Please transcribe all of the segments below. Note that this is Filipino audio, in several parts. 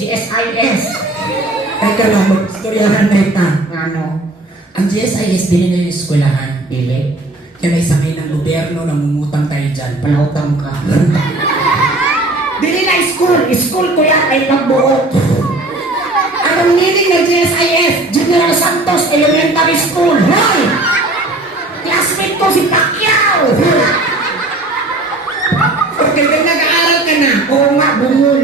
GSIS. Teka lang, mag-istoryahan na ita. Ano? Ang GSIS din na yung eskwelahan. Dili. Kaya may sakay ng gobyerno, namumutang tayo dyan. Palahutang ka. Dili na school. School ko yan ay pagbuot. Anong meaning ng GSIS? General Santos Elementary School. Hoy! Classmate ko si Pacquiao. Okay, kung nag-aaral ka na, Oo nga, bungol.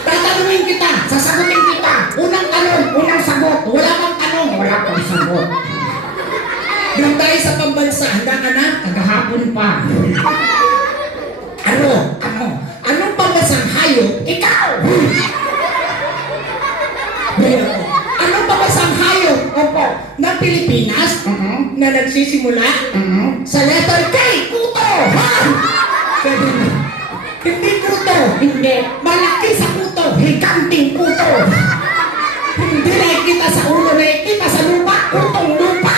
tatanungin kita, sasagutin kita. Unang tanong, unang sagot. Wala kang tanong. Wala pang sagot. Doon tayo sa pambansa, handa ka na? Kagahapon pa. Ano? Ano? Anong pambansang hayop? Ikaw! Anong pambansang hayop? Opo. Na Pilipinas? Na nagsisimula? Sa letter K, kuto! Ha? Hindi kuto. Hindi. Malaki sa kuto. Higanting puto. Hindi nakikita sa ulo, nakikita sa lupa. Putong lupa.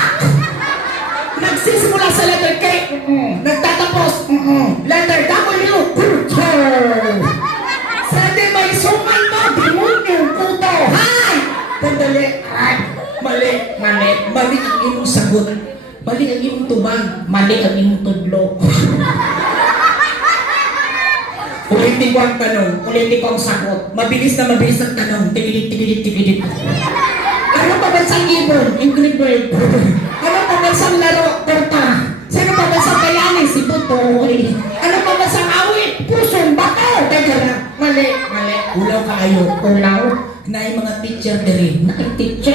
Nagsisimula sa letter K. Nagtatapos. Letter W. Puto. Sade may suman mo. Demonyo puto. Hay! Tandali. Ay, Mali. mali. Mali ang imong sagot. Mali ang imong tubag. Mali ang imong tudlo. Politiko ang tanong. Politiko ang sagot. Mabilis na mabilis ang tanong. Tigilit, tigilit, tigilit. Ano pa bansang ibon? Angry Bird. Ano pa bansang laro? Torta. Sino pa bansang bayani? Si Tutoy. Ano pa bansang awit? Pusong bato. Teka na. Mali, mali. Ulaw kaayo. Ulaw. Na yung mga teacher diri. Nakiteacher.